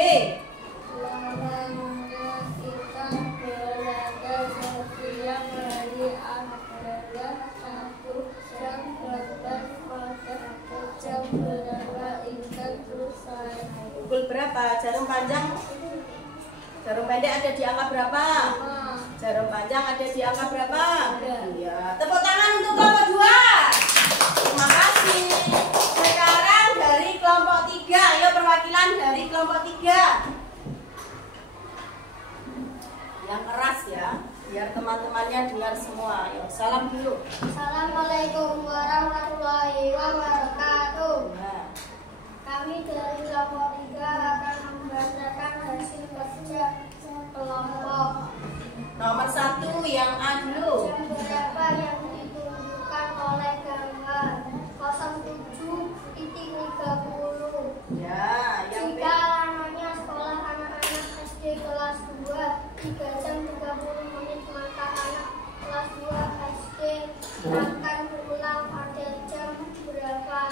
Lamanya kita berada setiap hari adalah 1 jam berapa pada jam berapa ingat selesai. Pukul berapa? Jarum panjang? Jarum pendek ada di angka berapa? Jarum panjang ada di angka berapa? Iya. Tepuk tangan untuk kelompok 2. Terima kasih. Sekarang dari kelompok 3. Ayo perwakilan dari kelompok 3. Yang keras ya, biar teman-temannya dengar semua. Ayo, salam dulu. Assalamualaikum warahmatullahi wabarakatuh. Nah, Kami dari kelompok 3 akan membacakan hasil kerja kelompok. nomor 1 yang A dulu. Jam berapa yang ditunjukkan oleh gambar? 07.30. Ya, yang B. Jika lamanya sekolah anak-anak SD kelas 2 3 jam 30 menit, maka anak kelas 2 SD akan pulang pada jam berapa?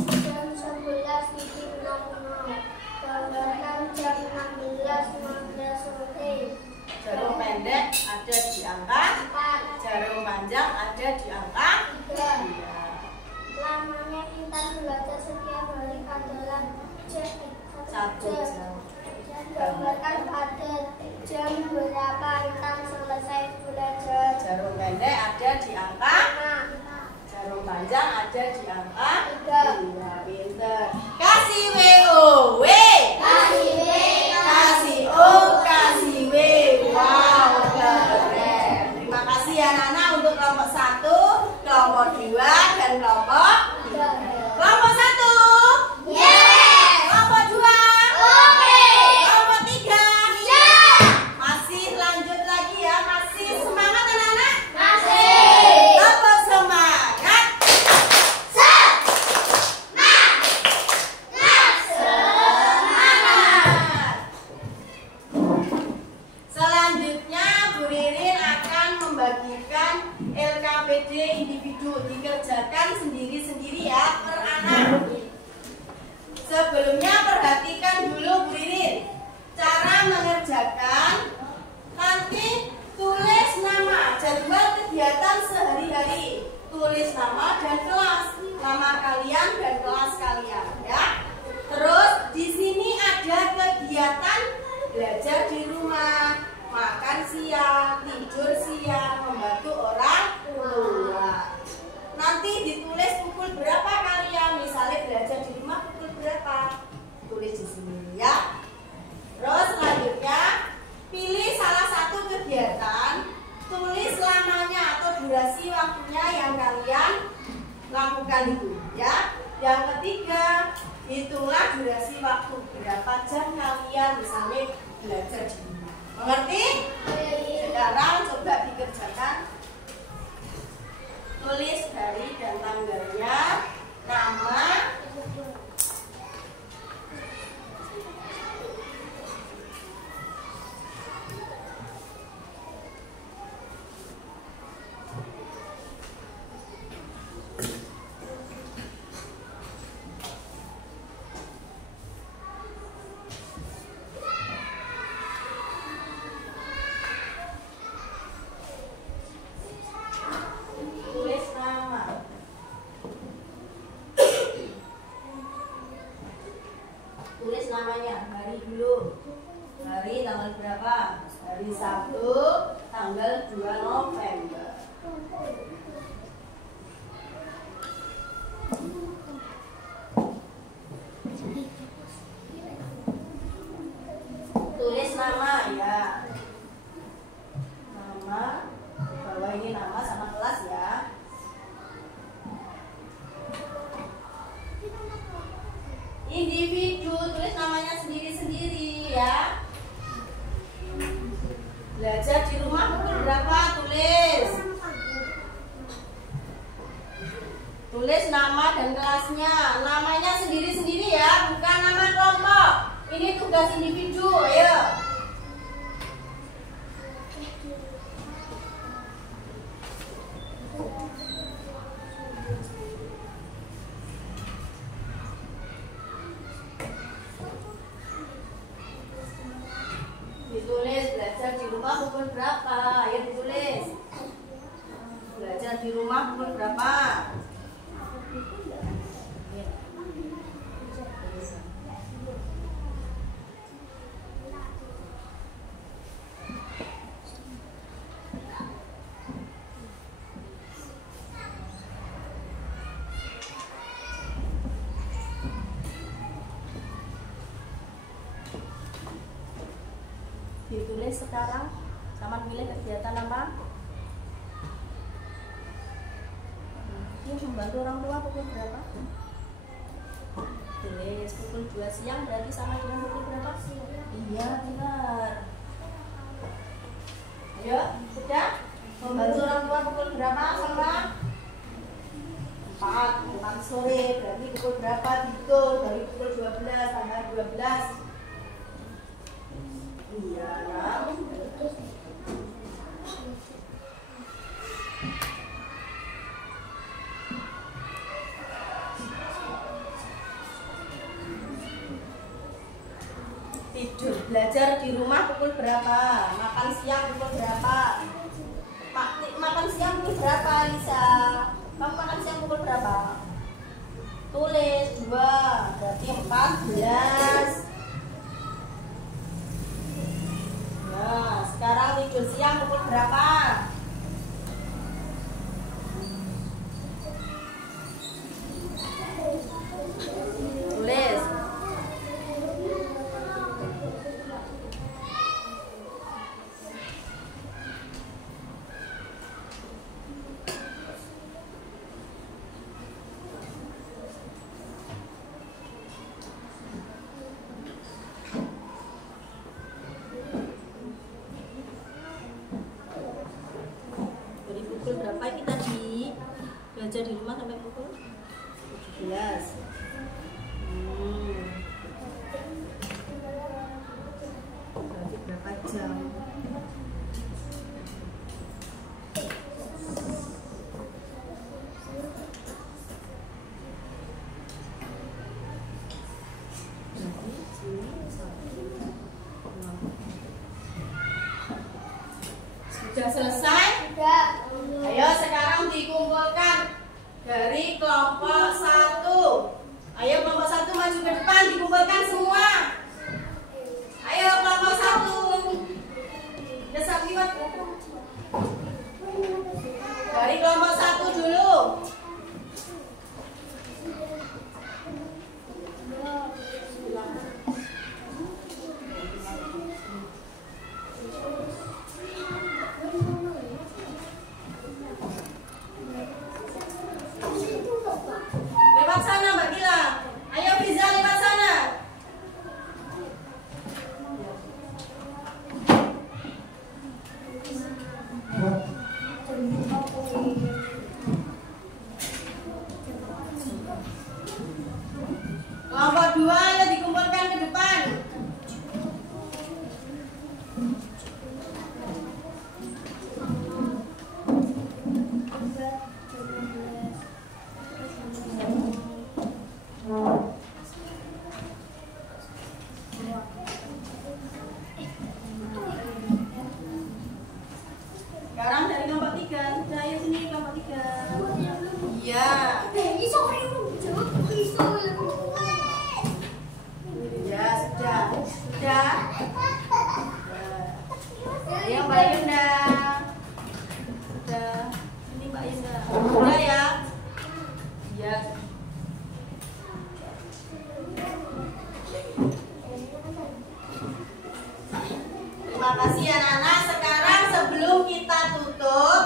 Jam 11.00. Gambarkan jam 16.15 sore. Jarum pendek ada di angka 4. jarum panjang ada di angka 3. 3. Lamanya kita belajar setiap hari adalah 1 jam. Gambarkan pada jam berapa kita selesai belajar. Jarum pendek ada di angka, 5. jarum panjang ada di angka 3. 3. Pinter. Kasih WO. W. Kasih W. Kasih O. Kasih W. Wow, keren. Terima kasih ya anak-anak untuk kelompok 1, kelompok 2 dan kelompok 3. Kelompok 1. Yes. Kelompok 2. Oke. Kelompok 3. Yes. Masih lanjut lagi ya. Masih semangat anak-anak? Masih. Kelompok semangat. Semangat. Selanjutnya Bu Ririn akan membagikan LKPD individu, dikerjakan sendiri-sendiri ya per anak. Sebelumnya perhatikan dulu Bu Ririn cara mengerjakan. Nanti tulis nama, jadwal kegiatan sehari-hari, tulis nama dan kelas, nama kalian dan kelas kalian ya. Terus di sini ada kegiatan belajar di rumah, makan siang, tidur siang, membantu orang tua. Nanti ditulis pukul berapa kalian, misalnya belajar di rumah pukul berapa, tulis di sini ya. Terus selanjutnya pilih salah satu kegiatan, tulis lamanya atau durasi waktunya yang kalian lakukan itu ya. Yang ketiga, hitunglah durasi waktu berapa jam kalian misalnya belajar di rumah. Mengerti? Sekarang coba dikerjakan. Tulis hari dan tanggalnya, nama, tulis nama. Tulis namanya, hari dulu. Hari tanggal berapa? Hari Sabtu, tanggal 2 November. Belajar di rumah pukul berapa? Tulis. Tulis nama dan kelasnya. Namanya sendiri-sendiri ya, bukan nama kelompok. Ini tugas individu, ayo. Ditulis belajar di rumah pukul berapa? Ayo ditulis. Belajar di rumah pukul berapa? Ditulis sekarang. Sama pilih kegiatan apa? Ini membantu orang tua pukul berapa? Tulis pukul 2 siang berarti sama dengan pukul berapa? Iya, benar. Ayo, sudah? Membantu orang tua pukul berapa sama? 4 sore berarti pukul berapa? Tidur dari pukul 12 tanggal 12. Iya, tidur belajar di rumah pukul berapa? Makan siang pukul berapa? Makan siang pukul berapa, Lisa? Kamu makan siang pukul berapa? Tulis 2 berarti 14. Nah, sekarang tidur siang pukul berapa? Tulis. Berapa kita belajar di rumah sampai pukul 17. Berarti berapa jam? Sudah selesai? Sudah. Ayo sekarang dikumpulkan dari kelompok 1. Ayo kelompok 1 maju ke depan, dikumpulkan semua. Ayo kelompok 1. Desak liwat. Dari kelompok 1 dulu. Lewat sana Mbak Gila. Ayo Riza lewat sana. Kelompok 2 ayo dikumpulkan ke depan. Sekarang dari kelompok 3. Sudah ayo sini kelompok 3. Iya. Ya sudah. Sudah. Ayo Mbak Yunda. Sudah. Ini Mbak Yunda. Sudah ya. Iya. Terima kasih anak-anak. Sekarang sebelum kita tutup,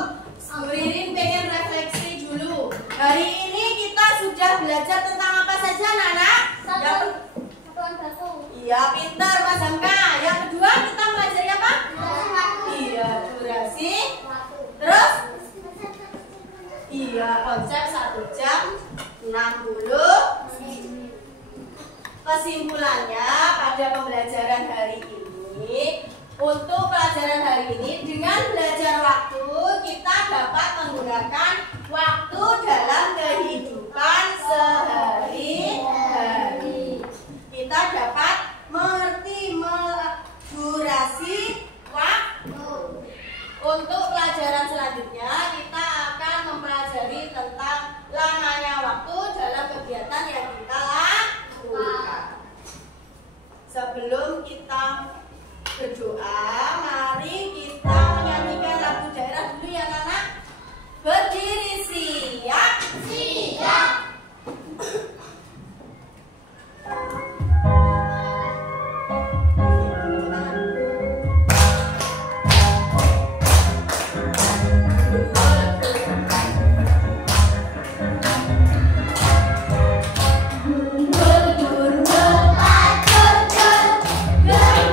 Bu Ririn pengen refleksi dulu. Hari ini kita sudah belajar tentang apa saja anak-anak? Iya, pintar Mas Hamka. Yang kedua kita pelajari apa? Iya. Kesimpulannya pada pembelajaran hari ini, untuk pelajaran hari ini dengan belajar waktu kita dapat menggunakan waktu dalam kehidupan sehari-hari. Kita dapat mengerti durasi waktu. Untuk pelajaran selanjutnya kita akan mempelajari tentang lamanya waktu dalam kegiatan yang kita lakukan. Sebelum kita berdoa, mari kita menyanyikan lagu daerah dulu ya anak. Berdiri siap. Siap. Gendera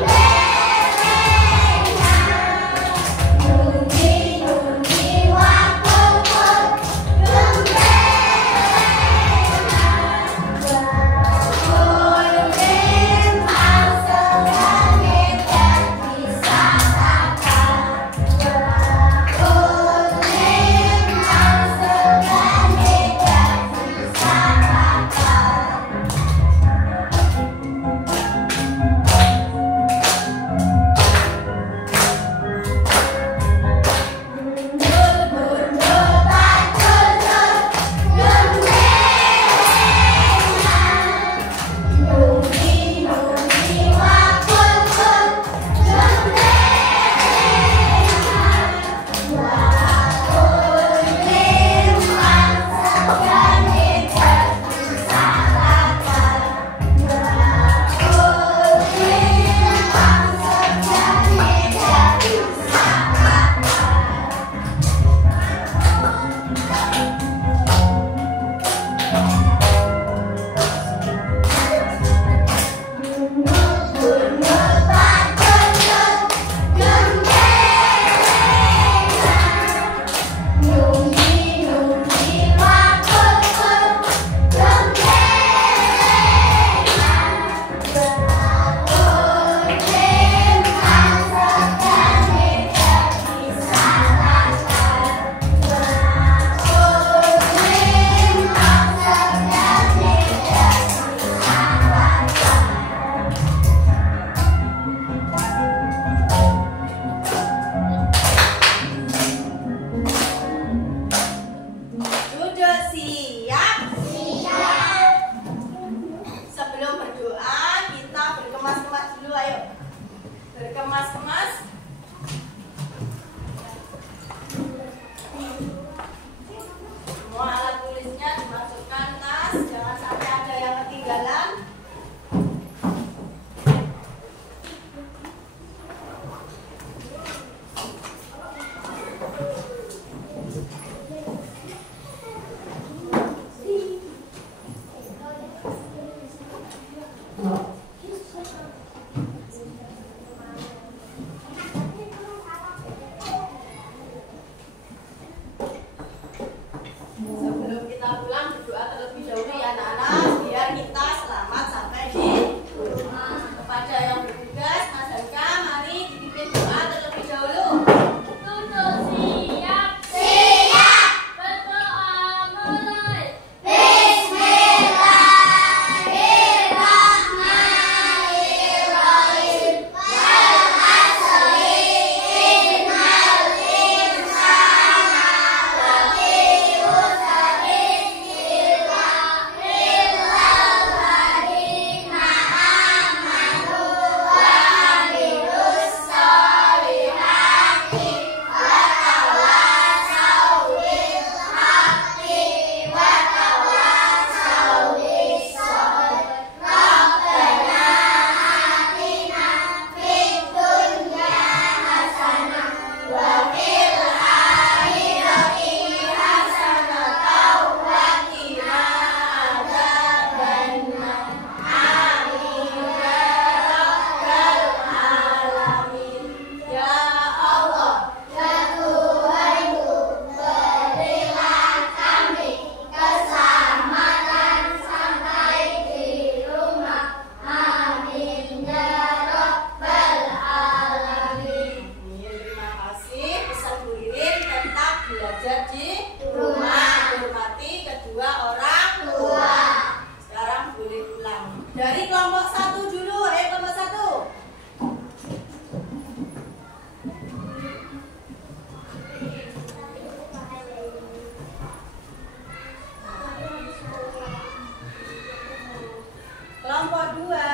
Kelompok 2